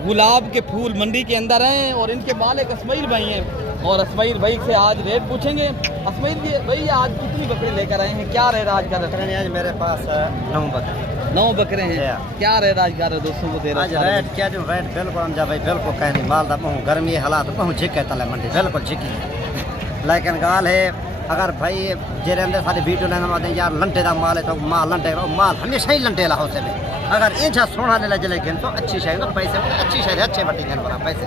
गुलाब के फूल मंडी के अंदर हैं और इनके मालिक अस्माइल भाई हैं और अस्माइल भाई से आज रेट पूछेंगे। अस्माइल भाई आज कितनी बकरी लेकर आए हैं, क्या रेट आज का? आज मेरे पास 9 बकरे 9 बकरे हैं। क्या रेट आज का दोस्तों को दे रहे हैं? रेट क्या जो रेट बिल्कुल हम जा भाई बिल्कुल कहीं नहीं माल दा पहुँ गर्मी हालात पहुँ झिके तले मंडी बिल्कुल झिकी लेकिन गाल है अगर भाई जेरे अंदर सारी वीडियो लेना यार लंटे का माल है तो माल लंटे माल हमेशा ही लंटे ला होते में अगर इंचा सोना ले जले तो अच्छी शायद तो पैसे अच्छी शायद अच्छे बटी गए बना पैसे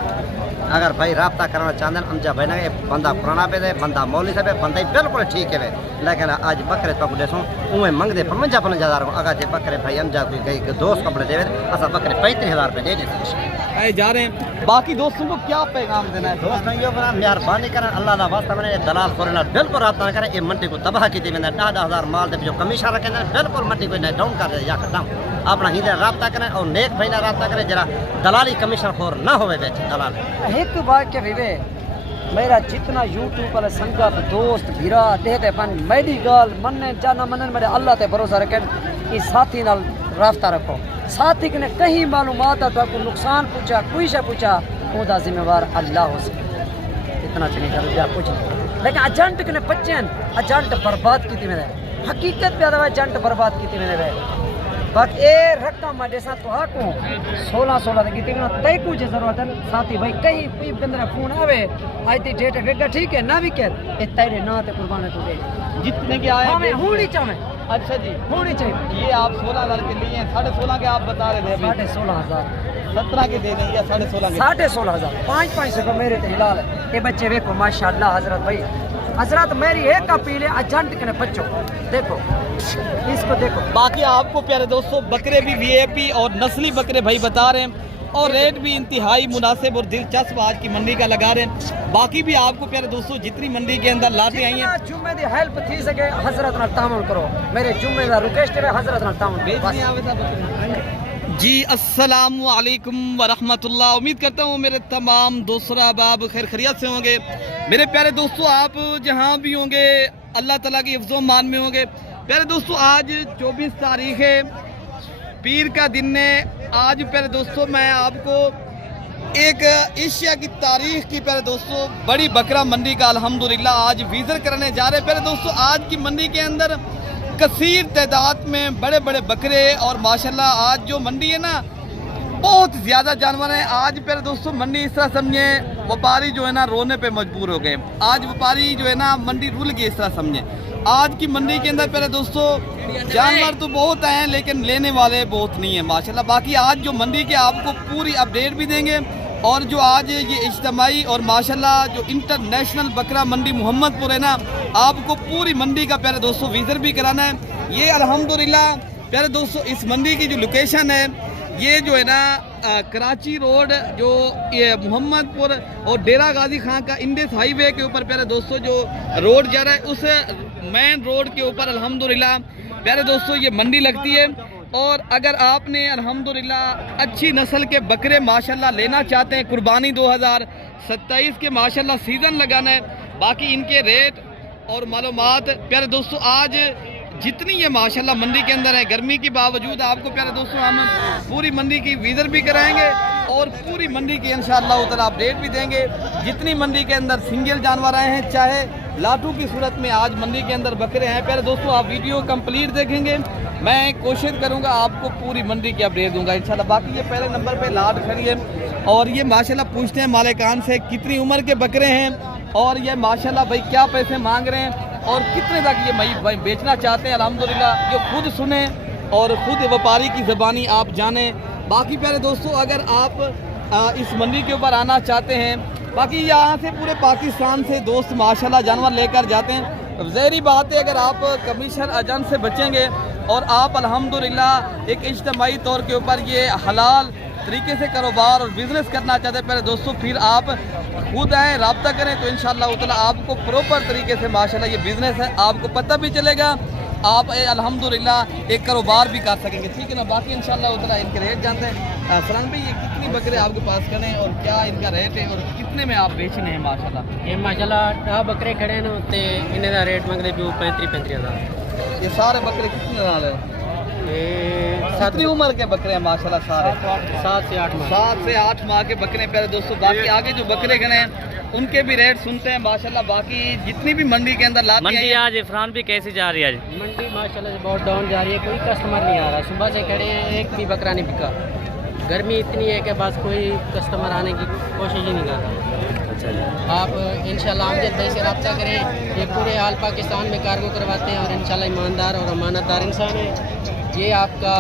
अगर भाई रब्ता करना चाहते हैं अमजा भाई ना बंदा पुराना पे दे बंदा मौली से बंदा ही बिल्कुल ठीक है लेकिन आज बकरे तो देखो उमें मंगते 55,000 अगर जे बकरे भाई अमजा कोई दोस्त कपड़े दे असा बकरे 35,000 रुपये दे देते जा रहे हैं। बाकी दोस्तों को क्या पैगाम देना है? दोस्तों यो मेहरबानी करें अल्लाह का वास्ता मैंने दलाल खोलना बिल्कुल रब्ता करें ये मंडी को तबाह की 10,000 माल दे जो कमीशन रखे बिल्कुल मंडी को डाउन कर दे या खत्म अपना ही रब्ता करें और नेक भाई ना रब्ता करें जरा दलाली कमीशन खोर ना होवे दलाल एक वाक्य विवे मेरा जितना यूट्यूब पर संगत दोस्त भीरा देते पन मेरी गाल मनने जाना मनन मेरे अल्लाह ते भरोसा रखें कि साथी नाल रास्ता रखो साथी ने कहीं मालूमात आता को नुकसान पूछा कोई से पूछा ओदा जिम्मेवार अल्लाह हो सके इतना चली कर कुछ नहीं लेकिन एजेंट ने बच्चन एजेंट बर्बाद की मेरे हकीकत पे आदा एजेंट बर्बाद की मेरे बाकी ए रकम जैसा तो हाको 16 की तय कुछ जरूरत है साथी भाई कहीं कोई बंदा फोन आवे आज दी डेट वेगा ठीक है ना भी कह ए तेरे ना ते कुर्बान तू दे जितने के आए हमें होनी चाहे। अच्छा जी होनी चाहिए। ये आप 16,000 के लिए हैं 16.5 के आप बता रहे थे 16,500 17 के दे दें या 16.5 16,500 500 का मेरे ते हिलाल है ये बच्चे देखो माशाल्लाह हजरत भाई हजरत मेरी एक अपील है एजेंट के बच्चों देखो इसको देखो। बाकी आपको प्यारे दोस्तों बकरे भी वीआईपी और नस्ली बकरे भाई बता रहे हैं और रेट भी इंतहाई मुनासिब और दिलचस्प आज की मंडी का लगा रहे हैं। बाकी भी आपको प्यारे दोस्तों जितनी मंडी के अंदर लाते आई हैं जुम्मे दी हेल्प थी सके हजरत नाल तामुल करो मेरे जुम्मे दा रिक्वेस्ट है हजरत नाल तामुल बेचने आवे था बकरे। जी अस्सलामु अलैकुम वरहमतुल्लाह। उम्मीद करता हूँ मेरे तमाम दोस्तों अहबाब खैर खैरियत से होंगे। मेरे प्यारे दोस्तों आप जहाँ भी होंगे अल्लाह ताला की हिफ्ज़ो मान में होंगे। प्यारे दोस्तों आज 24 तारीख है पीर का दिन है। आज प्यारे दोस्तों मैं आपको एक एशिया की तारीख की प्यारे दोस्तों बड़ी बकरा मंडी का अल्हम्दुलिल्लाह आज विजिट करने जा रहे हैं। प्यारे दोस्तों आज की मंडी के अंदर कसीर तादाद में बड़े बड़े बकरे और माशाल्लाह आज जो मंडी है ना बहुत ज़्यादा जानवर हैं। आज प्यारे दोस्तों मंडी इस तरह समझे व्यापारी जो है ना रोने पे मजबूर हो गए। आज व्यापारी जो है ना मंडी रुल गई इस तरह समझे। आज की मंडी के अंदर प्यारे दोस्तों जानवर तो बहुत हैं लेकिन लेने वाले बहुत नहीं है माशाल्लाह। बाकी आज जो मंडी के आपको पूरी अपडेट भी देंगे और जो आज ये इज्तिमाई और माशाल्लाह जो इंटरनेशनल बकरा मंडी मोहम्मदपुर है ना आपको पूरी मंडी का प्यारे दोस्तों विजिट भी कराना है। ये अल्हम्दुलिल्लाह प्यारे दोस्तों इस मंडी की जो लोकेशन है ये जो है ना कराची रोड जो ये मोहम्मदपुर और डेरा गाजी खां का इंडिस हाईवे के ऊपर प्यारे दोस्तों जो रोड जा रहा है उस मेन रोड के ऊपर अल्हम्दुलिल्लाह प्यारे दोस्तों ये मंडी लगती है। और अगर आपने अल्हम्दुलिल्लाह अच्छी नस्ल के बकरे माशाल्लाह लेना चाहते हैं कुर्बानी 2027 के माशाल्लाह सीज़न लगाना है बाकी इनके रेट और मालूमात प्यारे दोस्तों आज जितनी ये माशाल्लाह मंडी के अंदर है गर्मी के बावजूद आपको प्यारे दोस्तों हम पूरी मंडी की विजिट भी कराएंगे और पूरी मंडी की इंशाअल्लाह ताला अपडेट भी देंगे। जितनी मंडी के अंदर सिंगल जानवर आए हैं चाहे लाटू की सूरत में आज मंडी के अंदर बकरे हैं प्यारे दोस्तों आप वीडियो कंप्लीट देखेंगे। मैं कोशिश करूंगा आपको पूरी मंडी की अपडेट दूंगा इंशाल्लाह। बाकी ये पहले नंबर पे लाट खड़ी है और ये माशाल्लाह पूछते हैं मालिकान से कितनी उम्र के बकरे हैं और ये माशाल्लाह भाई क्या पैसे मांग रहे हैं और कितने तक ये भाई बेचना चाहते हैं। अल्हम्दुलिल्लाह जो खुद सुने और खुद व्यापारी की ज़बानी आप जाने। बाकी प्यारे दोस्तों अगर आप इस मंडी के ऊपर आना चाहते हैं बाकी यहाँ से पूरे पाकिस्तान से दोस्त माशाल्लाह जानवर लेकर जाते हैं। ज़ाहिरी बात है अगर आप कमीशन एजेंट से बचेंगे और आप अल्हम्दुलिल्लाह एक इज्तिमाई तौर के ऊपर ये हलाल तरीके से कारोबार और बिज़नेस करना चाहते हैं प्यारे दोस्तों फिर आप खुद आए रब्ता करें तो इंशाअल्लाह ताला आपको प्रॉपर तरीके से माशाल्लाह ये बिज़नेस है आपको पता भी चलेगा आप अल्हम्दुलिल्लाह एक कारोबार भी कर सकेंगे ठीक है ना। बाकी इंशाअल्लाह ताला इनके रेट जानते हैं। फरहान भाई ये कितनी बकरे आपके पास खड़े हैं और क्या इनका रेट है और कितने में आप बेचने हैं माशाल्लाह? ये माशाल्लाह बकरे खड़े हैं तो इन्हें का रेट मंगते पे 35,000। ये सारे बकरे कितने नाल है? कितनी उम्र के बकरे हैं माशाल्लाह सारे? 7 से 8 माह। 7 से 8 माह के बकरे प्यारे दोस्तों। बाकी आगे जो बकरे खड़े हैं उनके भी रेट सुनते हैं माशाल्लाह। बाकी जितनी भी मंडी के अंदर लाते मंडी हैं आज इरफान भी कैसी जा रही है आज? मंडी माशाल्लाह से बहुत डाउन जा रही है, कोई कस्टमर नहीं आ रहा। सुबह से खड़े हैं, एक भी बकरा नहीं बिका। गर्मी इतनी है कि बस कोई कस्टमर आने की कोशिश ही नहीं कर रहा। अच्छा जी। आप इंशाल्लाह आमजद भाई से रब्ता करें, ये पूरे आल पाकिस्तान में कार्गो करवाते हैं और इंशाल्लाह ईमानदार और अमानतदार इंसान है। ये आपका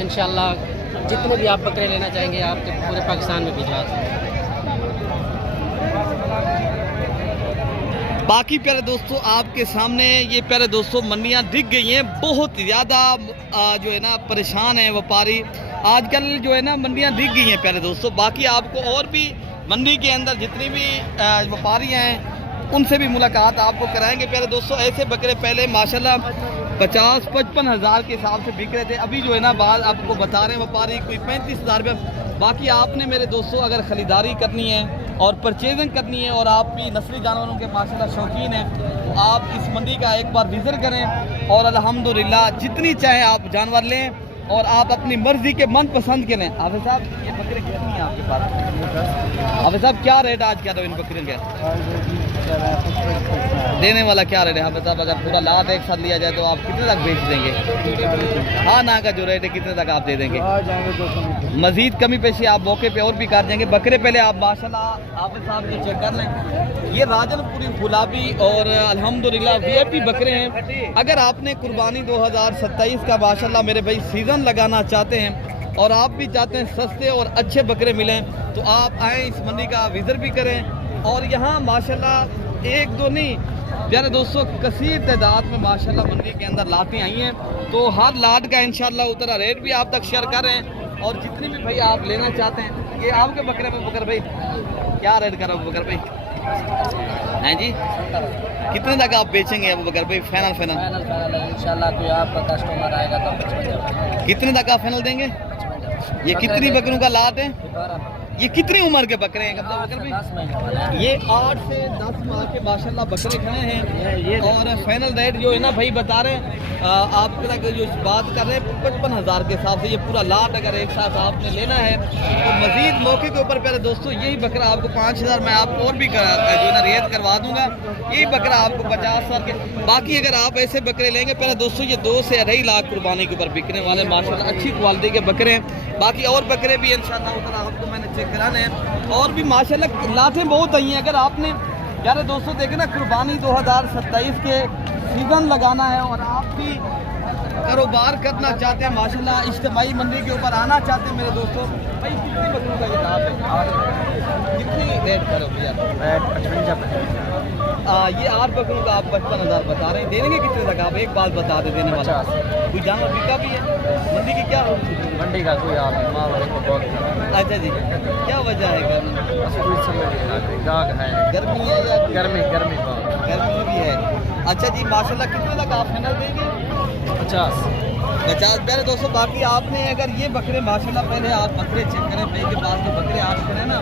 इंशाल्लाह जितने भी आप बकरे लेना चाहेंगे आप तो पूरे पाकिस्तान में भिजवा सकते हैं। बाकी प्यारे दोस्तों आपके सामने ये प्यारे दोस्तों मंडियाँ दिख गई हैं। बहुत ज़्यादा जो है ना परेशान है व्यापारी आजकल जो है ना, मंडियाँ दिख गई हैं प्यारे दोस्तों। बाकी आपको और भी मंडी के अंदर जितनी भी व्यापारी हैं उनसे भी मुलाकात आपको कराएंगे प्यारे दोस्तों। ऐसे बकरे पहले माशाल्लाह 50-55 हज़ार के हिसाब से बिक रहे थे, अभी जो है ना बाद आपको बता रहे हैं व्यापारी कोई 35 हज़ार रुपये। बाकी आपने मेरे दोस्तों अगर ख़रीदारी करनी है और परचेजिंग करनी है और आप भी नस्ली जानवरों के माशाल्लाह शौकीन हैं तो आप इस मंडी का एक बार विज़िट करें और अल्हम्दुलिल्लाह जितनी चाहे आप जानवर लें और आप अपनी मर्ज़ी के मनपसंद के लें। हाफिज़ साहब ये बकरे कितनी हैं आपके पास? हाफिज़ साहब क्या रेट आज क्या दो इन बकरियों के? देने वाला क्या रेट है हाफिज़ साहब? अगर पूरा लाद एक साथ लिया जाए तो आप कितने तक बेच देंगे? हाँ ना का जो रेट है कितने तक आप दे देंगे? मजीद कमी पेशी आप मौके पे और भी कर देंगे। बकरे पहले आप माशाल्लाह हाफिज़ साहब के चेक कर लें। ये राजनपुरी गुलाबी और अल्हम्दुलिल्लाह वीआईपी बकरे हैं। अगर आपने कुर्बानी 2027 का माशाल्लाह मेरे भाई सीज़न लगाना चाहते हैं और आप भी चाहते हैं सस्ते और अच्छे बकरे मिलें तो आप आएँ इस मंडी का विज़िट भी करें। और यहाँ माशाल्लाह एक दो नहीं प्यारे दोस्तों कसीर तादाद में माशाल्लाह मंडी के अंदर लातें आई हैं तो हर लाट का इंशाल्लाह उतना रेट भी आप तक शेयर कर रहे हैं। और जितने भी भाई आप लेना चाहते हैं ये आपके बकरे में बकर भाई क्या रेट कर रहे हो बकर भाई? हैं जी कितने तक आप बेचेंगे अब बकर भाई? फाइनल इंशाल्लाह कोई आपका कस्टमर आएगा तो कितने तक आप फाइनल देंगे? ये कितनी बकरों का लाट है? ये कितनी उम्र के बकरे हैं? बकर भाई ये 8 से 10 माह के माशाल्लाह बकरे खड़े हैं। और फाइनल रेट जो है ना भाई बता रहे हैं आपके तक जो बात कर रहे हैं 55 हज़ार के हिसाब से ये पूरा लाट अगर एक साथ आपने लेना है तो मजीद मौके के ऊपर प्यारे दोस्तों यही बकरा आपको 5,000 मैं आपको और भी जो है ना रियायत करवा दूंगा। यही बकरा आपको 50 हज़ार के। बाकी अगर आप ऐसे बकरे लेंगे प्यारे दोस्तों ये 2 से 2.5 लाख कुर्बानी के ऊपर बिकने वाले माशाल्लाह अच्छी क्वालिटी के बकरे हैं। बाकी और बकरे भी इंशाअल्लाह आपको मैंने चेक कराने हैं और भी माशाल्लाह लाटें बहुत आई हैं। अगर आपने प्यारे दोस्तों देखे ना कुर्बानी 2027 के सीज़न लगाना है और आप भी कारोबार करना चाहते हैं माशाल्लाह इज्तिमाई मंडी के ऊपर आना चाहते हैं मेरे दोस्तों भाई कितनी बकरों का ये दाम है? कितनी रेट करो भैया? ये 8 बकरों का आप 55,000 बता रहे हैं। देंगे कितने तक आप? एक बात बता दे देने वाला। कोई जानवर बिका भी है मंडी की? क्या मंडी का कोई हाल नहीं, माल को बहुत। अच्छा जी क्या वजह है? गर्मी है या गर्मी भी है? अच्छा जी माशाल्लाह कितने तक आप फाइनल देंगे? 50 प्यारे दोस्तों। बाकी आपने अगर ये बकरे माशाल्लाह पहले आप बकरे चेक करें भाई के पास जो बकरे आप खड़े ना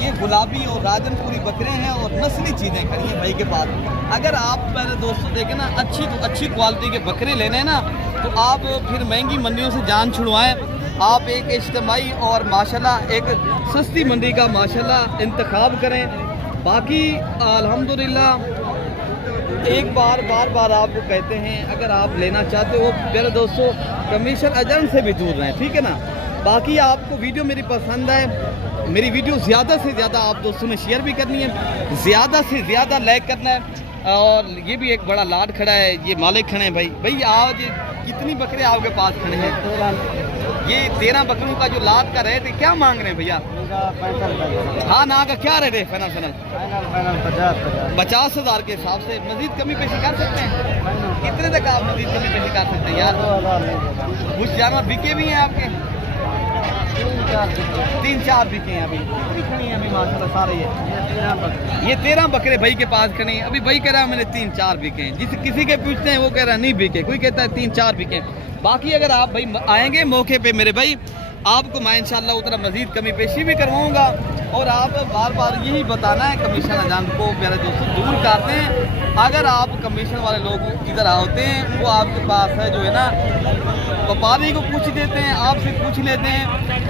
ये गुलाबी और राजनपुरी बकरे हैं और नस्ली चीज़ें खड़ी हैं भाई के पास। अगर आप मेरे दोस्तों देखें ना अच्छी क्वालिटी के बकरे लेने हैं ना तो आप फिर महंगी मंडियों से जान छुड़वाएं। आप एक इज्तिमाई और माशाल्लाह एक सस्ती मंडी का माशाल्लाह इंतखाब करें। बाकी अल्हम्दुलिल्लाह एक बार बार आपको कहते हैं अगर आप लेना चाहते हो मेरे दोस्तों कमीशन एजेंट से भी दूर रहें, ठीक है ना। बाकी आपको वीडियो मेरी पसंद है, मेरी वीडियो ज़्यादा से ज़्यादा आप दोस्तों ने शेयर भी करनी है, ज़्यादा से ज़्यादा लाइक करना है। और ये भी एक बड़ा लाट खड़ा है, ये मालिक खड़े हैं भाई आज कितनी बकरे आपके पास खड़े हैं? ये 13 बकरों का जो लाट का रेट है क्या मांग रहे हैं भैया? हाँ ना का क्या रेट है? फाइनल 50 हज़ार के हिसाब से। मजीद कमी पेशी कर सकते हैं? कितने तक आप मजीद कमी पेशी कर सकते हैं यार? कुछ जानवर बिके भी हैं आपके? 3-4 बिके हैं अभी। कितनी खड़ी हैं अभी माशाल्लाह सारे? ये 13 बकरे भाई के पास खड़े हैं। अभी भाई कह रहा है मैंने 3-4 बिके हैं। जिस किसी के पूछते हैं वो कह रहा है नहीं बिके, कोई कहता है 3-4 बिके। बाकी अगर आप भाई आएंगे मौके पे मेरे भाई आपको मैं इंशाल्लाह उतना मज़ीद कमी पेशी भी करवाऊँगा। और आप बार बार यही बताना है कमीशन एजेंट को मेरे दोस्तों दूर करते हैं। अगर आप कमीशन वाले लोग इधर आते हैं वो आपके पास है जो है ना व्यापारी को पूछ देते हैं, आपसे पूछ लेते हैं,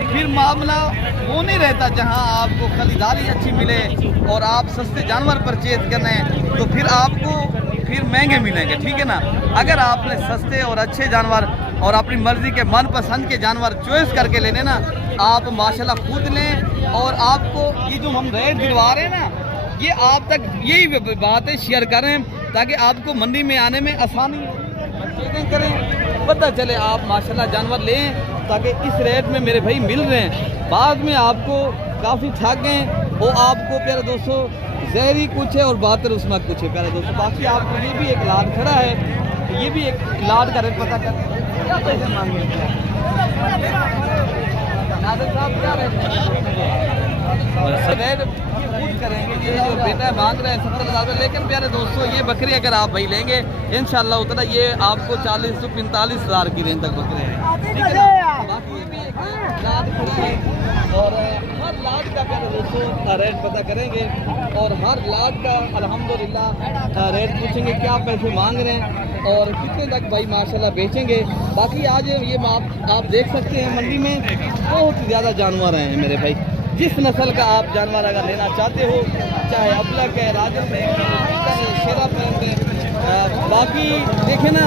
फिर मामला वो नहीं रहता जहां आपको खरीदारी अच्छी मिले और आप सस्ते जानवर परचेज करने तो फिर आपको फिर महंगे मिलेंगे, ठीक है ना। अगर आपने सस्ते और अच्छे जानवर और अपनी मर्जी के मनपसंद के जानवर चॉइस करके लेने ना, आप माशाल्लाह खुद लें। और आपको ये जो हम रेट दिलवा रहे हैं ना, ये आप तक यही बातें शेयर करें ताकि आपको मंडी में आने में आसानी चीज़ें करें, पता चले आप माशाल्लाह जानवर लें, ताकि इस रेट में मेरे भाई मिल रहे हैं। बाद में आपको काफ़ी ठगें वो आपको प्यारे दोस्तों जहरी कुछ है और बातर उसमें कुछ है प्यारे दोस्तों। बाकी आपको ये भी एक लाड खड़ा है, ये भी एक लाड का रेट पता कर क्या पैसे मांगे नादिर साहब, क्या रेट खुद करेंगे। ये जो बेटा मांग रहे हैं 70,000 रुपये, लेकिन प्यारे दोस्तों ये बकरी अगर आप भाई लेंगे इंशाल्लाह उतना ये आपको 40 से 45,000 की रेंज तक बकरे हैं, ठीक है ना। बाकी ये भी एक लाद खड़ा है और हर लाद का प्यारे दोस्तों रेट पता करेंगे और हर लाद का अल्हम्दुलिल्लाह रेट पूछेंगे क्या पैसे मांग रहे हैं और कितने तक भाई माशाल्लाह बेचेंगे। बाकी आज ये आप देख सकते हैं मंडी में बहुत ज़्यादा जानवर हैं मेरे भाई। जिस नस्ल का आप जानवर अगर लेना चाहते हो, चाहे अबलक है, राजन है, शेरा प्रेम है, बाकी देखें ना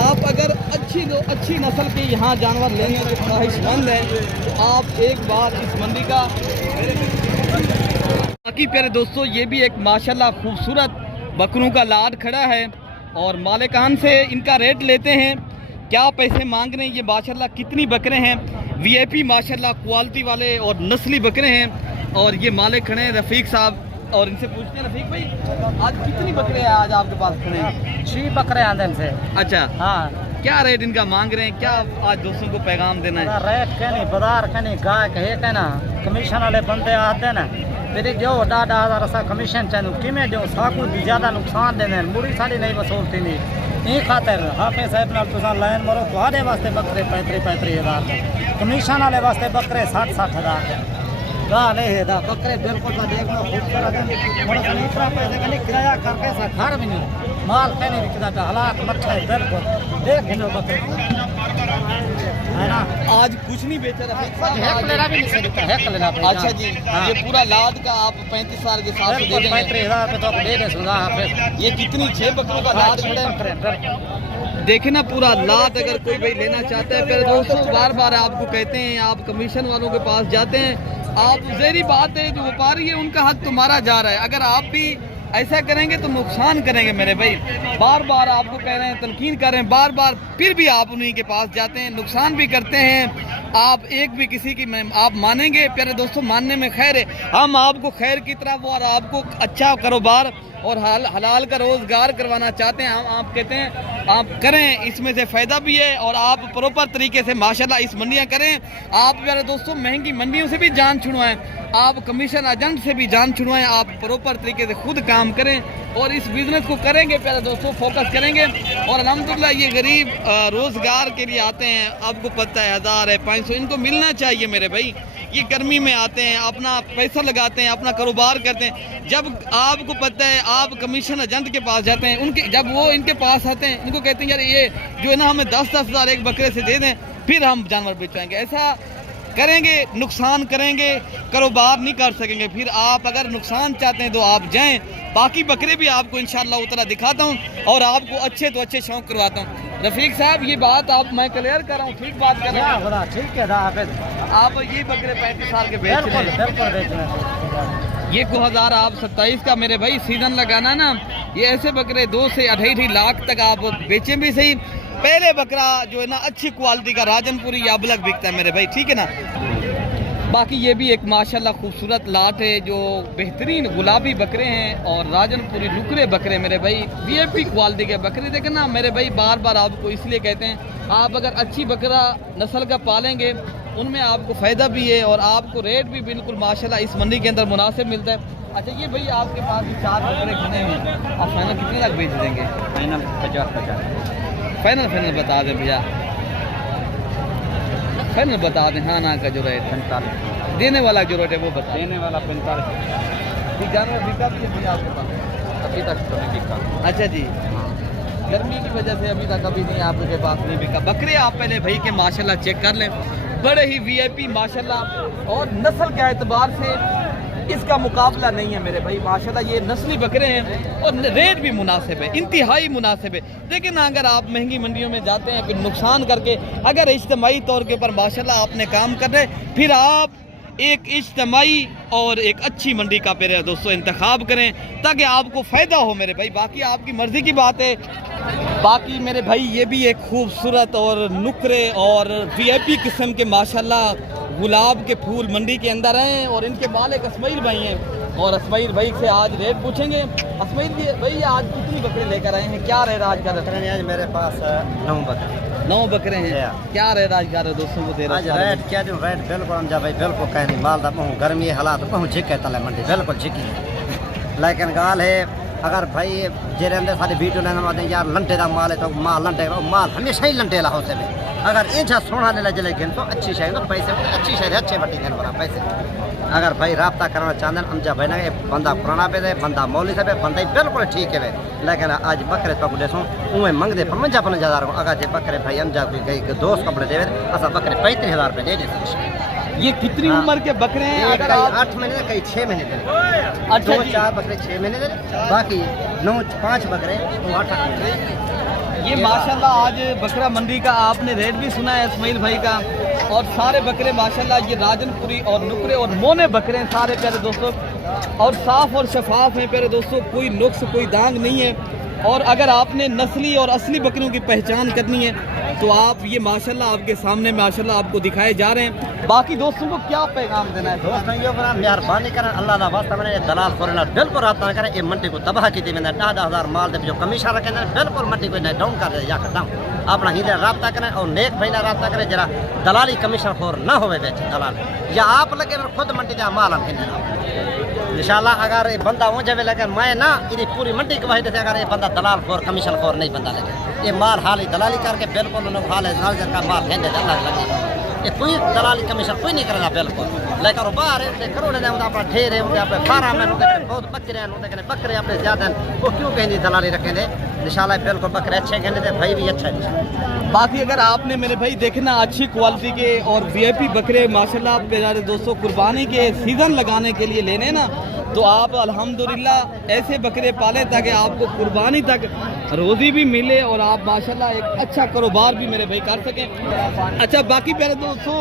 आप अगर अच्छी नस्ल के यहाँ जानवर लेने के ख्वाहिशमंद हैं तो आप एक बार इस मंडी का। बाकी प्यारे दोस्तों ये भी एक माशाल्लाह खूबसूरत बकरों का लाड खड़ा है और मालिकान से इनका रेट लेते हैं क्या पैसे मांग रहे हैं। ये माशाल्लाह कितनी बकरे हैं, वीआईपी माशाल्लाह क्वालिटी वाले और नस्ली बकरे हैं। और ये मालिक खड़े हैं रफ़ीक साहब और इनसे पूछते हैं रफ़ीक भाई आज कितनी बकरे हैं आज आपके पास खड़े हैं? 6 बकरे आंदन से। अच्छा हाँ, क्या रेट इनका मांग रहे हैं, क्या आज दोस्तों को पैगाम देना है? रेट कहनी बाजार कहनी गाय कहे कहना कमीशन वाले बंदे आते ना फिर जो 10,000 असा कमीशन चाहूँ किमें जो साकू ज़्यादा नुकसान देने मुड़ी साड़ी नहीं वसूलती नहीं ई खातर हाफिज साहब नाल तुसा लाइन मरो तुम्हारे वास्ते बकरे 35,000 कमीशन वाले वास्ते बकरे 60,000 गाह नहीं है दा बकरे बिल्कुल ना देख लो खूबसूरत है। इतना पैसे का नहीं किराया करके सा घर भी नहीं माल कहने बिकता हालात मच्छा है बिल्कुल देख लो बकरे है ना। आज कुछ नहीं बेचा रफ़ीक साहब, हेक लेना भी नहीं सकता हेक लेना पड़ेगा। अच्छा जी हाँ। ये पूरा लाद का आप 35,000 के साथ दे देंगे? 35,000 रुपये तो दे दे सुना हाफिज। ये कितनी 6 बकरों का लाद खड़े हैं। देखे ना पूरा लाद अगर कोई भाई लेना चाहता है फिर दोस्तों बार बार आपको कहते हैं आप कमीशन वालों के पास जाते हैं, आप जहरी बात है जो व्यापारी है उनका हक तो मारा जा रहा है। अगर आप भी ऐसा करेंगे तो नुकसान करेंगे मेरे भाई। बार बार आपको कह रहे हैं तनकीन कर रहे हैं बार बार, फिर भी आप उन्हीं के पास जाते हैं नुकसान भी करते हैं। आप एक भी किसी की आप मानेंगे प्यारे दोस्तों, मानने में खैर है, हम आपको खैर की तरफ और आपको अच्छा कारोबार और हलाल का रोज़गार करवाना चाहते हैं। हम आप कहते हैं आप करें, इसमें से फ़ायदा भी है और आप प्रॉपर तरीके से माशाल्लाह इस मंडियाँ करें। आप प्यारे दोस्तों महंगी मंडियों से भी जान छुड़वाएं, आप कमीशन एजेंट से भी जान छुड़वाएं, आप प्रॉपर तरीके से खुद काम करें और इस बिज़नेस को करेंगे प्यारे दोस्तों, फोकस करेंगे। और अल्हम्दुलिल्लाह ये गरीब रोज़गार के लिए आते हैं, आपको पता है 1000 है 500 इनको मिलना चाहिए मेरे भाई। ये गर्मी में आते हैं, अपना पैसा लगाते हैं, अपना कारोबार करते हैं। जब आपको पता है आप कमीशन एजेंट के पास जाते हैं, उनके जब वो इनके पास आते हैं इनको कहते हैं यार ये जो है ना हमें 10-10 हज़ार एक बकरे से दे दें फिर हम जानवर बेचेंगे। ऐसा करेंगे नुकसान करेंगे, कारोबार नहीं कर सकेंगे। फिर आप अगर नुकसान चाहते हैं तो आप जाएं, बाकी बकरे भी आपको इंशाल्लाह उतना दिखाता हूं और आपको अच्छे तो अच्छे शौक करवाता हूं। रफ़ीक साहब ये बात आप मैं क्लियर कर रहा हूँ, ठीक बात कर रहा हूँ? ठीक है आप ये बकरे 35 साल के बेच रहे हैं, ये 2027 का मेरे भाई सीजन लगाना ना, ये ऐसे बकरे 2 से 2.5 लाख तक आप बेचें भी सही। पहले बकरा जो है ना अच्छी क्वालिटी का राजनपुरी या अबलग बिकता है मेरे भाई, ठीक है ना। बाकी ये भी एक माशाल्लाह खूबसूरत लाट है जो बेहतरीन गुलाबी बकरे हैं और राजनपुरी लुकरे बकरे मेरे भाई, वीआईपी क्वालिटी के बकरे। देखें ना मेरे भाई बार बार आपको इसलिए कहते हैं आप अगर अच्छी बकरा नस्ल का पालेंगे उनमें आपको फ़ायदा भी है और आपको रेट भी बिल्कुल माशाल्लाह इस मंडी के अंदर मुनासिब मिलता है। अच्छा ये भाई आपके पास 4 बकरे खड़े हैं, आप फाइनल कितने तक बेच देंगे? फाइनल 50 फाइनल बता दें भैया। फाइनल बता दें। हाँ ना का जो रेट 45 देने वाला जो रेट है वो बता देने वाला 45। दें। जानवर बिका भी है आपके पास? अभी तक तो नहीं बिका। अच्छा जी, गर्मी की वजह से अभी तक अभी नहीं आपके पास नहीं बिका। बकरे आप पहले भाई के माशाल्लाह चेक कर लें, बड़े ही वीआईपी माशाल्लाह, और नस्ल के एतबार से इसका मुकाबला नहीं है मेरे भाई माशाल्लाह। ये नस्ली बकरे हैं और रेट भी मुनासिब है, इंतहाई मुनासिब है। देखिए ना, अगर आप महंगी मंडियों में जाते हैं फिर नुकसान करके, अगर इज्तिमाई तौर के ऊपर माशाल्लाह आपने काम कर रहे, फिर आप एक इज्तिमाई और एक अच्छी मंडी का मेरे दोस्तों इंतखाब करें ताकि आपको फ़ायदा हो मेरे भाई। बाकी आपकी मर्ज़ी की बात है। बाकी मेरे भाई ये भी एक खूबसूरत और नुकरे और वीआईपी किस्म के माशाल्लाह गुलाब के फूल मंडी के अंदर हैं, और इनके मालिक अस्माइल भाई हैं, और अस्माइल भाई से आज रेट पूछेंगे। अस्माइल भाई आज कितनी बकरे लेकर आए हैं, क्या रेट आज कर रहे हैं? आज मेरे पास 9 बकरे 9 बकरे हैं। क्या रेट आज कर रहे दोस्तों को दे रहे आज रेट क्या दूं, रेट बिल्कुल हम जा भाई बिल्कुल कहीं नहीं। माल दा बहुत गर्मी हालात बहुत झिके तले मंडी बिल्कुल झिकी है। लेकिन गाल है अगर भाई जे रहते सारी वीडियो लेने यार लंटे का माल है तो माल लंटे माल हमेशा ही लंटे ला होते में। अगर ये सोना ले जले तो अच्छी शायद तो पैसे अच्छी शायद अच्छे बटी देने वाला पैसे। अगर भाई रब्ता करना चाहते हैं अमजा भाई ना बंदा पुराना पे दे बंदा मौली से बंदा ही बिल्कुल ठीक है। लेकिन आज बकरे तो देखो उमें मंगते 55,000 अगर जे बकरे भाई अमजा गई दोस्त कपड़े दे असा बकरे 35,000 रुपये दे देते। ये कितनी उम्र के बकरे हैं? अगर आप 8 महीने कई 6 महीने दे, 2-4 बकरे 6 महीने दे, बाकी 9-5 बकरे 8 महीने। ये माशाल्लाह आज बकरा मंडी का आपने रेट भी सुना है इस्माइल भाई का, और सारे बकरे माशाल्लाह ये राजनपुरी और नुकरे और मोने बकरे हैं सारे प्यारे दोस्तों, और साफ और शफाफ हैं प्यारे दोस्तों, कोई नुक्स कोई दाग नहीं है। और अगर आपने नस्ली और असली बकरियों की पहचान करनी है तो आप ये माशाल्लाह आपके सामने माशाल्लाह आपको दिखाए जा रहे हैं। बाकी दोस्तों को क्या पैगाम देना है? दोस्तों यो बड़ा मेहरबानी करें अल्लाह का वास्ता मैंने दलाल फोरना बिल्कुल राब्ता करें। ये मंडी को तबाह की 10,000 माल दे जो कमीशन रखे बिल्कुल मंडी को डाउन कर दे या डाउन अपना ही रब्ता करें और नेक भाई रब्ता करें जरा दलाली कमीशन खोर ना हो दलाल या आप लगे खुद मंडी का माल हम इंशाल्लाह। अगर ये बंदा हो जाए लेकिन मैं ना ये पूरी मंडी की वजह से अगर ये बंदा दलाल खोर कमीशन खोर नहीं बंदा लगे ये माल हाल ही दलाली करके बिल्कुल हाल है का माल है लगे ये कोई दलाली कमीशन कोई नहीं करेगा बिल्कुल। लेकिन बाहर है करोड़े दे अपना ढेर है अपने फार्म है बहुत बकरे हैं बकरे अपने ज्यादा हैं वो क्यों कहीं दलाली रखेंगे इंशाल्लाह बिल्कुल बकरे अच्छे कहने भाई भी अच्छा है। बाकी अगर आपने मेरे भाई देखना अच्छी क्वालिटी के और वीआईपी बकरे माशाल्लाह प्यारे दोस्तों कुर्बानी के सीज़न लगाने के लिए लेने ना तो आप अल्हम्दुलिल्लाह ऐसे बकरे पालें ताकि आपको कुर्बानी तक रोज़ी भी मिले और आप माशाल्लाह एक अच्छा कारोबार भी मेरे भाई कर सकें। अच्छा बाकी प्यारे दोस्तों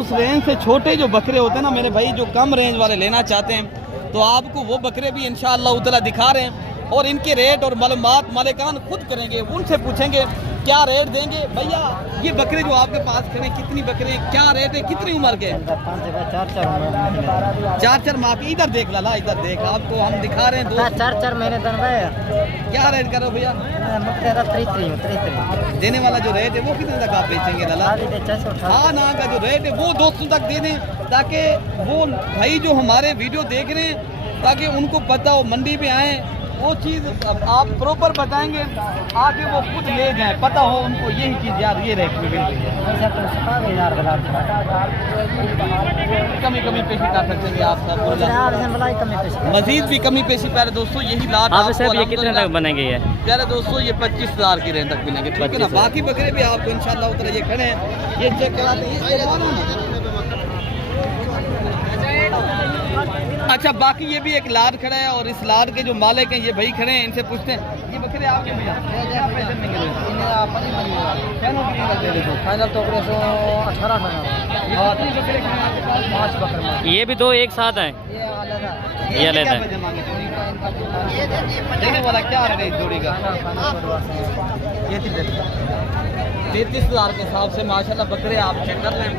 उस रेंज से छोटे जो बकरे होते हैं ना मेरे भाई जो कम रेंज वाले लेना चाहते हैं तो आपको वो बकरे भी इंशाअल्लाह ताला दिखा रहे हैं और इनके रेट और मालूमात मालिकान खुद करेंगे, उनसे पूछेंगे क्या रेट देंगे। भैया ये बकरे जो आपके पास खड़े क्या बकरे क्या रेट है, कितनी उम्र के? 4 माह के। इधर देख लाला इधर देख आपको हम दिखा रहे हैं 4 महीने क्या रेट करो भैया? देने वाला जो रेट है वो कितने तक आप बेचेंगे लाला? हाँ ना का जो रेट है वो दोस्तों तक दे दें ताकि वो भाई जो हमारे वीडियो देख रहे हैं ताकि उनको पता हो मंडी में आए वो चीज़ आप प्रॉपर बताएंगे आगे वो खुद ले जाएं पता हो उनको यही चीज़ यार ये रेट में कमी पेशी कर सकते हैं आप सब मजीद भी कमी पेशी प्यारे दोस्तों यही लाट आप सब ये कितने तक बनेंगे? ये प्यारे दोस्तों ये 25,000 की रेंज तक मिलेंगे ठीक है ना। बाकी बकरे भी आपको इंशाल्लाह उतर ये खड़े हैं ये चेक कराते हैं। अच्छा बाकी ये भी एक लाड खड़ा है और इस लाड के जो मालिक हैं ये भाई खड़े हैं इनसे पूछते हैं ये बकरे आपके भैया क्या पैसे देंगे? फाइनल तो 18 5 बकरे ये भी 2 एक साथ हैं ये अलग है। देने वाला क्या है जोड़ी का? 33,000 के हिसाब से माशाल्लाह बकरे आप चेक कर लें।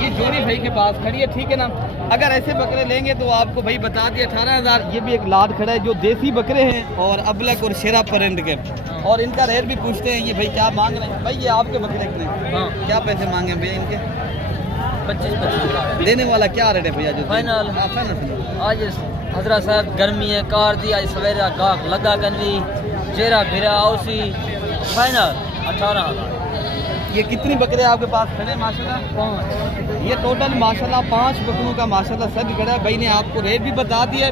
ये जोड़ी भाई के पास खड़ी है ठीक है ना। अगर ऐसे बकरे लेंगे तो आपको भाई बता दिए 18,000। ये भी एक लाद खड़ा है जो देसी बकरे हैं और अबलक और शेरा परंड के और इनका रेट भी पूछते हैं ये भाई क्या मांग रहे हैं? भाई ये आपके बकरे कितने? हाँ क्या पैसे मांगे भैया इनके? 25 देने वाला क्या रेट है भैया जो फाइनल? फाइनल आज हजरत साहब गर्मी है कार दी आज सवेरा गाहक लगा कनवी चेहरा भिरा औसी फाइनल 18,000। ये कितनी बकरे आपके पास खड़े हैं माशाल्लाह? ये टोटल माशाल्लाह 5 बकरों का माशाल्लाह सब खड़ा है। भाई ने आपको रेट भी बता दिया,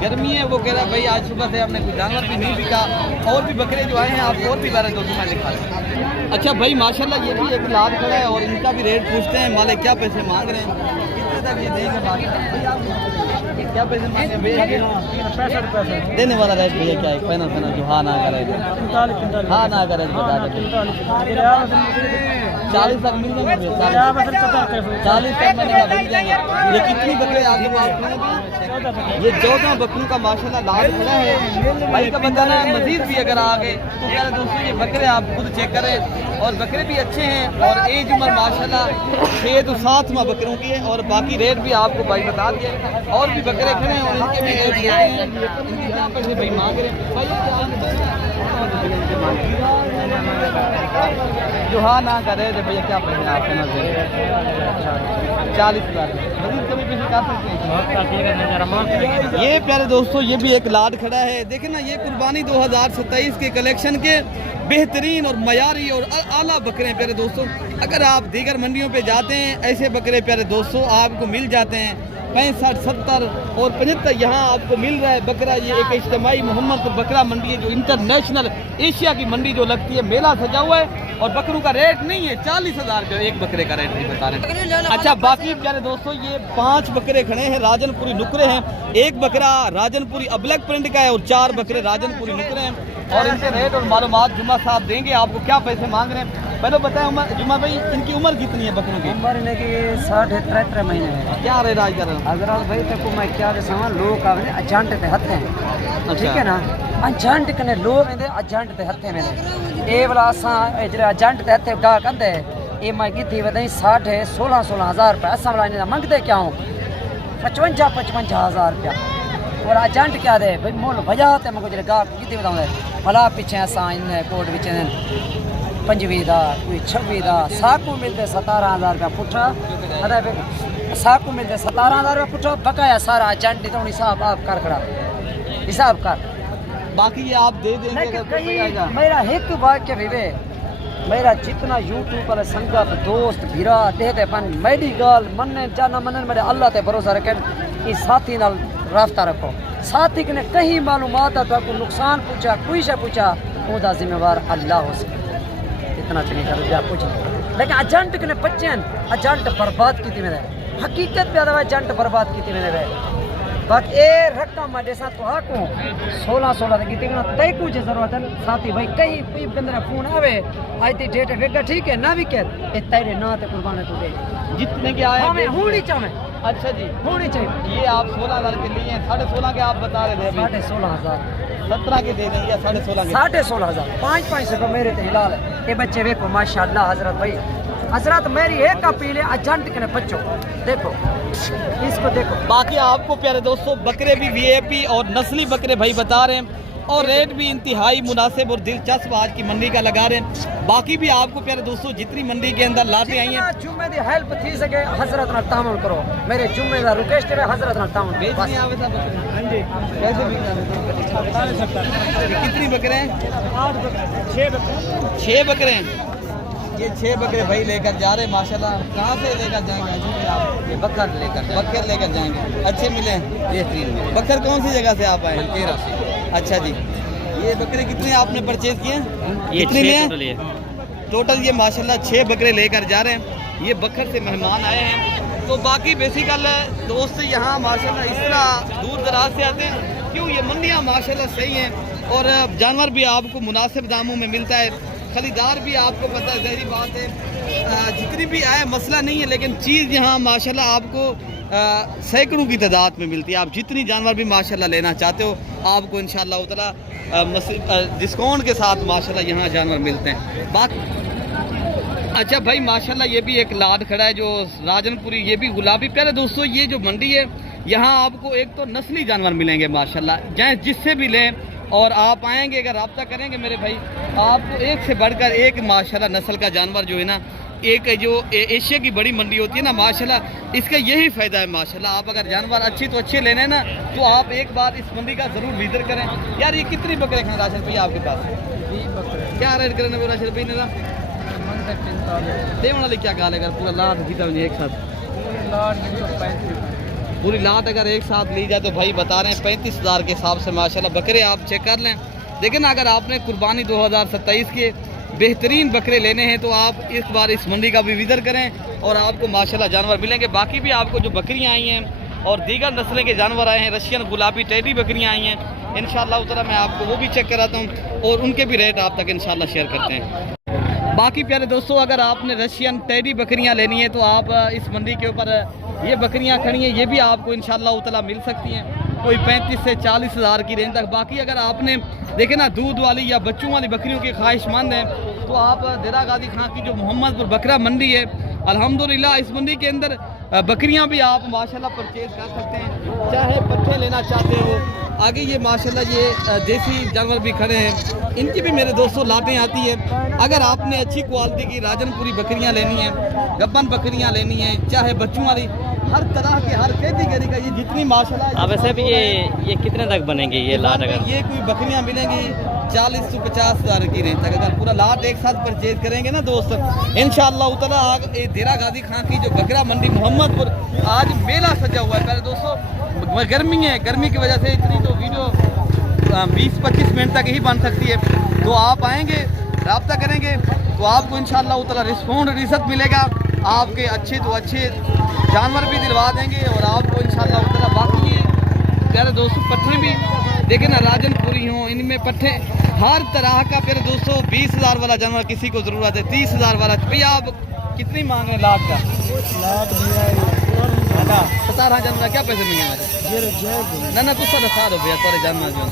गर्मी है वो कह रहा है भाई आज सुबह से आपने कोई जानवर भी नहीं बिका, और भी बकरे जो आए हैं आप और भी बारे दोस्तों मैं दिखा रहा हूँ। अच्छा भाई माशाल्लाह ये भी एक लाद खड़ा है और इनका भी रेट पूछते हैं, मालिक क्या पैसे मांग रहे हैं, कितने तक ये देंगे मालिक, क्या पैसे मांगे भैया? 65 देने वाला रेट भैया क्या है? पहना पहना जो हाँ ना करे, हाँ ना करे बता दे। 40 तक मिल जाएंगे, 40 तक मैंने मिल जाएंगे। ये कितनी बकरे आपके पास? ये 14 बकरों का माशाल्लाह लाद खड़ा है। भाई का बताना है मजीद भी अगर आ गए तो प्यारे दोस्तों ये बकरे आप खुद चेक करें, और बकरे भी अच्छे हैं और एज उम्र माशाल्लाह 6 to 7 माह बकरों की है, और बाकी रेट भी आपको भाई बता दिए। और भी बकरे खड़े हैं और इनके भी रेट लेते हैं, इनकी क्या पैसे भाई मांग रहे हैं भाई जो हाँ ना करे थे भैया क्या पैसे आपके ना 40,000 मजीद कभी पैसे कर सकते हैं। ये प्यारे दोस्तों ये भी एक लाड खड़ा है, देखें ना ये कुर्बानी 2027 के कलेक्शन के बेहतरीन और मयारी और आला बकरे हैं प्यारे दोस्तों। अगर आप दीगर मंडियों पे जाते हैं ऐसे बकरे प्यारे दोस्तों आपको मिल जाते हैं 65, 70 और 75 यहाँ आपको मिल रहा है बकरा। ये एक इज्तिमाई मोहम्मद बकरा मंडी है जो इंटरनेशनल एशिया की मंडी जो लगती है, मेला सजा हुआ है और बकरों का रेट नहीं है 40,000 रुपये एक बकरे का रेट नहीं बता रहे हैं। अच्छा बाकी प्यारे दोस्तों ये 5 बकरे खड़े हैं, राजनपुरी नुकरे हैं, एक बकरा राजनपुरी अब्लक प्रिंट का है और 4 बकरे राजनपुरी नुकरे हैं, और इनके रेट और मालूमात जुम्मा साहब देंगे आपको क्या पैसे मांग रहे हैं। पहले बताएं जुम्मा भाई इनकी उम्र कितनी है बकरों की? उम्र इन्हें की 63 महीने में। क्या रेट आज कर रहे हैं? अगर भाई तक मैं क्या दसा लोग अजंट के हथे हैं, ठीक है ना, अजंट कने लोग इहदे अजंट के हथे में ए वाला असां जेड़ा अजंट के हथे गा कंदे ए मैं कीती वदई 16,000 रुपये असां वाला इन्हें मंगते क्या हूँ 55,000 रुपया, और अजंट क्या दे भाई मुल वजह ते मैं जेड़ा गा कीती बताऊं भला पीछे असां इन कोट विच 25 का कोई 26 का साकू मिलते 17,000 रुपया पुट्ठा, अरे साकू मिलते 17,000 रुपया पुट्ठा, बकाया सारा एजेंट तो हिसाब आप कर खड़ा हिसाब कर, बाकी ये आप दे देंगे। मेरा एक वाक्य भी वे मेरा जितना यूट्यूब वाले संगत दोस्त भीरा देते पन मेरी गाल मन्ने जाना मन्ने मेरे अल्लाह ते भरोसा रखें कि साथी नाल रास्ता रखो, साथी ने कहीं मालूमात आता को नुकसान पूछा कोई से पूछा उदा जिम्मेवार अल्लाह हो सके, इतना चली कर दिया कुछ नहीं। लेकिन एजेंट ने बच्चे एजेंट बर्बाद की मेरे हकीकत पे आदा एजेंट बर्बाद की मेरे बाकी ए रकम जैसा तो को 16 तक की तय कुछ जरूरत है साथी भाई कहीं कोई बंदा फोन आवे आज दी डेट वेगा ठीक है ना भी कह ए तेरे ना ते कुर्बान है तू दे जितने के आए हमें होनी चाहिए। अच्छा जी होनी चाहिए। ये आप 16,000 के लिए 16.5 के आप बता रहे थे 16,500 17 के दे देंगे या 16.5 के 16,500 500 रुपये मेरे ते हिलाल है। ये बच्चे देखो माशाल्लाह हजरत भाई हजरत मेरी एक अपील है एजेंट के बच्चों देखो इसको देखो। बाकी आपको प्यारे दोस्तों बकरे भी वीआईपी और नस्ली बकरे भाई बता रहे हैं और रेट भी इंतहाई मुनासिब और दिलचस्प आज की मंडी का लगा रहे हैं। बाकी भी आपको प्यारे दोस्तों जितनी मंडी के अंदर लाते आई हैं जुम्मे दी हेल्प थी सके हजरत नाल तामुल करो मेरे जुम्मे दा रिक्वेस्ट है हजरत नाल तामुल बेचने आवे था बकरे। हां जी कैसे बिक रहे हैं? कितनी बकरे हैं? 8 बकरे 6 बकरे हैं। ये 6 बकरे भाई लेकर जा रहे हैं माशाल्लाह। कहाँ से लेकर जाएंगे आप? ये बकर लेकर जाएंगे। अच्छे मिले बेहतरीन। बकर कौन सी जगह से आप आए? केरा से। अच्छा जी ये बकरे कितने आपने परचेज किए? कितने लिए? टोटल ये माशाल्लाह 6 बकरे लेकर जा रहे हैं। ये बकर से मेहमान आए हैं। तो बाकी बेसिकल दोस्त यहाँ माशाल्लाह इस तरह दूर दराज से आते हैं क्यों ये मंडियाँ माशाल्लाह सही हैं और जानवर भी आपको मुनासिब दामों में मिलता है। खरीदार भी आपको पता है जहरी बात है जितनी भी आए मसला नहीं है लेकिन चीज़ यहाँ माशाल्लाह आपको सैकड़ों की तादाद में मिलती है। आप जितनी जानवर भी माशाल्लाह लेना चाहते हो आपको इंशाअल्लाह उतना डिस्काउंट के साथ माशाल्लाह यहाँ जानवर मिलते हैं। बाकी अच्छा भाई माशाल्लाह ये भी एक लाड खड़ा है जो राजनपुरी, ये भी गुलाबी। प्यारे दोस्तों ये जो मंडी है यहाँ आपको एक तो नस्ली जानवर मिलेंगे माशाल्लाह चाहे जिससे भी लें और आप आएंगे अगर रब्ता करेंगे मेरे भाई आपको एक से बढ़कर एक माशाल्लाह नस्ल का जानवर जो है ना एक जो एशिया की बड़ी मंडी होती है ना माशाल्लाह इसका यही फ़ायदा है माशाल्लाह। आप अगर जानवर अच्छे तो अच्छे लेने ना तो आप एक बार इस मंडी का ज़रूर विजिट करें। यार ये कितनी बकरे हैं राशिद भाई आपके पास? 20 बकरे। क्या रेट करें राशिद भाई ने? देने वाले क्या गाल अगर पूरा लाट जीता एक साथ पूरी लाट अगर एक साथ ली जाए तो भाई बता रहे हैं 35,000 के हिसाब से माशाल्लाह बकरे आप चेक कर लें। लेकिन अगर आपने कुर्बानी 2027 के बेहतरीन बकरे लेने हैं तो आप इस बार इस मंडी का भी विजिट करें और आपको माशाल्लाह जानवर मिलेंगे। बाकी भी आपको जो बकरियां आई हैं और दीगर नस्लें के जानवर आए हैं, रशियन गुलाबी टेडी बकरियां आई हैं, इंशाल्लाह उतना मैं आपको वो भी चेक कराता हूँ और उनके भी रेट आप तक इंशाल्लाह शेयर करते हैं। बाकी प्यारे दोस्तों अगर आपने रशियन टेडी बकरियां लेनी है तो आप इस मंडी के ऊपर ये बकरियां खड़ी हैं, ये भी आपको इंशाल्लाह उतला मिल सकती हैं कोई 35 से 40,000 की रेंज तक। बाकी अगर आपने देखे ना दूध वाली या बच्चों वाली बकरियों की ख्वाहिशमंद हैं तो आप देरा गाजी खां की जो मोहम्मदपुर बकरा मंडी है, अल्हम्दुलिल्लाह इस मंडी के अंदर बकरियां भी आप माशाल्लाह परचेज कर सकते हैं, चाहे पट्ठे लेना चाहते हो। आगे ये माशाल्लाह ये देसी जानवर भी खड़े हैं, इनकी भी मेरे दोस्तों लाटें आती हैं। अगर आपने अच्छी क्वालिटी की राजनपुरी बकरियां लेनी है, गब्बन बकरियां लेनी है, चाहे बच्चों वाली, हर तरह के हर कैटेगरी का ये जितनी माशाल्लाह। अब वैसे भी ये कितने तक बनेंगे ये लाट अगर? ये कोई बकरियां मिलेंगी 40 से 50,000 की रेंज तक। अगर पूरा लाट एक साथ परचेज करेंगे ना दोस्त इंशाअल्लाह उतना देरा गाजी खां की जो बकरा मंडी मोहम्मदपुर आज मेला सजा हुआ है। पहले दोस्तों गर्मी है, गर्मी की वजह से इतनी तो वीडियो 20-25 मिनट तक ही बन सकती है। तो आप आएंगे, रब्ता करेंगे तो आपको इंशाअल्लाह उतना रिस्क मिलेगा, आपके अच्छे तो अच्छे जानवर भी दिलवा देंगे और आपको इंशाअल्लाह उतना। बाकी ये प्यारे दोस्तों पट्ठे भी देखें ना राजनपुरी हों, इनमें पट्ठे हर तरह का। प्यारे दोस्तों 20,000 वाला जानवर किसी को ज़रूरत है, 30,000 वाला। भैया आप कितनी मांग रहे हैं लाख का? 17,000 का क्या पैसे मिलेंगे? ना कुछ बता दो भैया थोड़े जानवर जो।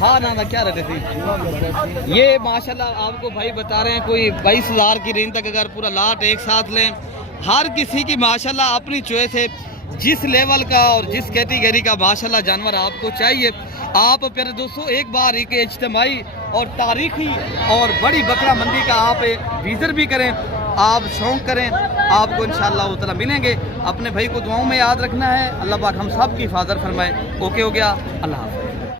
हाँ ना क्या रहते थे ये माशाल्लाह आपको भाई बता रहे हैं कोई 22,000 की रेंज तक अगर पूरा लाट एक साथ लें। हर किसी की माशाल्लाह अपनी चॉइस है, जिस लेवल का और जिस कैटेगरी का माशाल्लाह जानवर आपको चाहिए। आप प्यारे दोस्तों एक बार एक इज्तिमाई और तारीखी और बड़ी बकरा मंडी का आप विजिट भी करें, आप शौक करें, आपको इंशाअल्लाह उतना मिलेंगे। अपने भाई को दुआओं में याद रखना है। अल्लाह पाक हम सब की हिफाजत फरमाए। ओके हो गया, अल्लाह हाफ़िज़।